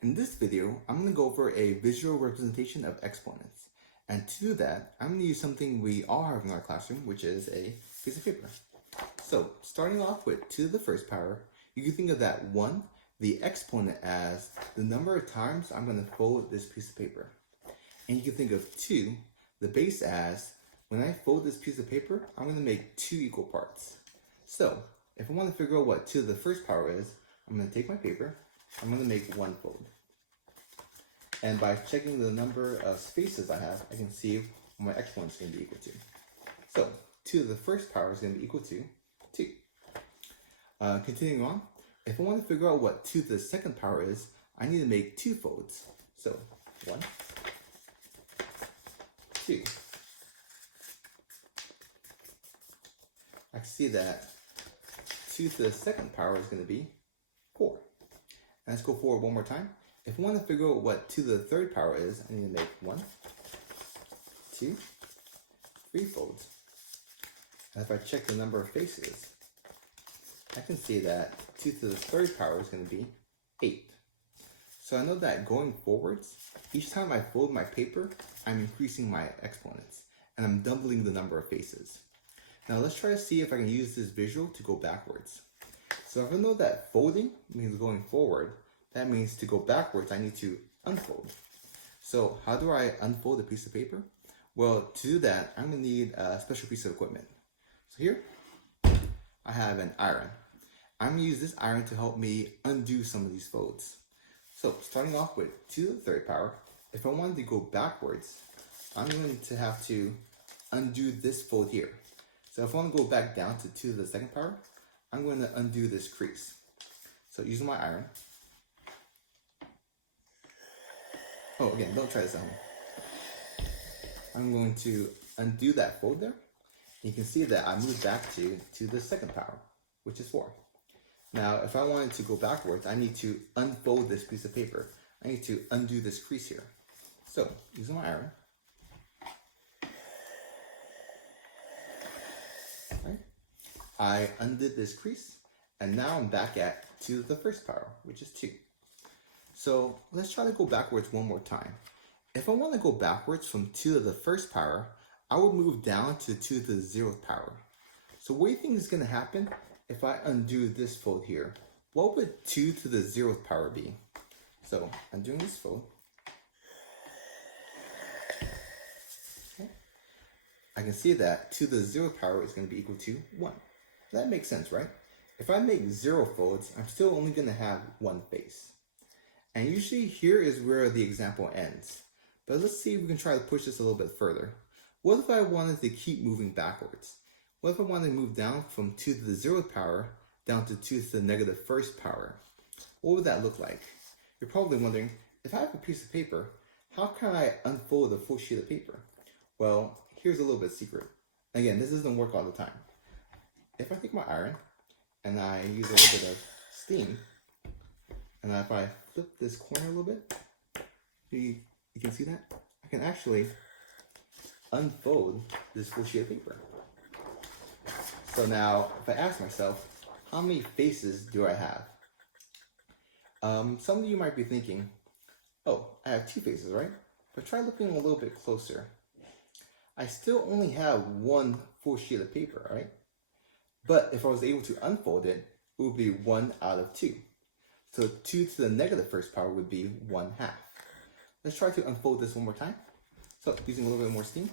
In this video, I'm going to go over a visual representation of exponents. And to do that, I'm going to use something we all have in our classroom, which is a piece of paper. So, starting off with 2 to the first power, you can think of that 1, the exponent, as the number of times I'm going to fold this piece of paper. And you can think of 2, the base, as when I fold this piece of paper, I'm going to make 2 equal parts. So, if I want to figure out what 2 to the first power is, I'm going to take my paper, I'm going to make 1 fold. And by checking the number of spaces I have, I can see what my exponent is going to be equal to. So, 2 to the first power is going to be equal to 2. Continuing on, if I want to figure out what 2 to the second power is, I need to make 2 folds. So, 1, 2. I can see that 2 to the second power is going to be 4. And let's go forward one more time. If I want to figure out what 2 to the third power is, I need to make 1, 2, 3 folds. And if I check the number of faces, I can see that 2 to the third power is going to be 8. So I know that going forwards, each time I fold my paper, I'm increasing my exponents, and I'm doubling the number of faces. Now let's try to see if I can use this visual to go backwards. So if I know that folding means going forward, that means to go backwards, I need to unfold. So how do I unfold a piece of paper? Well, to do that, I'm going to need a special piece of equipment. So here, I have an iron. I'm going to use this iron to help me undo some of these folds. So starting off with 2 to the third power, if I wanted to go backwards, I'm going to have to undo this fold here. So if I want to go back down to 2 to the second power, I'm going to undo this crease. So using my iron. Oh, again, don't try this at home. I'm going to undo that fold there. You can see that I moved back to the second power, which is 4. Now, if I wanted to go backwards, I need to unfold this piece of paper. I need to undo this crease here. So, using my iron. Right. I undid this crease, and now I'm back at 2 to the first power, which is 2. So let's try to go backwards one more time. If I want to go backwards from 2 to the first power, I would move down to 2 to the 0th power. So what do you think is going to happen if I undo this fold here? What would 2 to the 0th power be? So undoing this fold. Okay. I can see that 2 to the 0th power is going to be equal to 1. That makes sense, right? If I make 0 folds, I'm still only going to have 1 face. And usually here is where the example ends. But let's see if we can try to push this a little bit further. What if I wanted to keep moving backwards? What if I wanted to move down from 2 to the 0th power down to 2 to the negative first power? What would that look like? You're probably wondering, if I have a piece of paper, how can I unfold a full sheet of paper? Well, here's a little bit of secret. Again, this doesn't work all the time. If I take my iron and I use a little bit of steam, and if I flip this corner a little bit, you can see that? I can actually unfold this full sheet of paper. So now, if I ask myself, how many faces do I have? Some of you might be thinking, oh, I have 2 faces, right? But try looking a little bit closer. I still only have 1 full sheet of paper, right? But if I was able to unfold it, it would be 1 out of 2. So 2 to the negative first power would be 1/2. Let's try to unfold this one more time. So using a little bit more steam.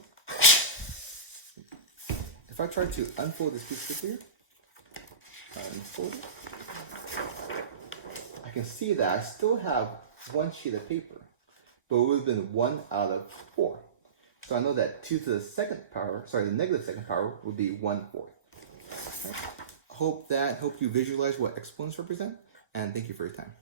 If I try to unfold this piece of paper, unfold it, I can see that I still have 1 sheet of paper, but it would have been 1 out of 4. So I know that 2 to the second power, the negative second power would be 1/4. Okay. I hope that helped you visualize what exponents represent, and thank you for your time.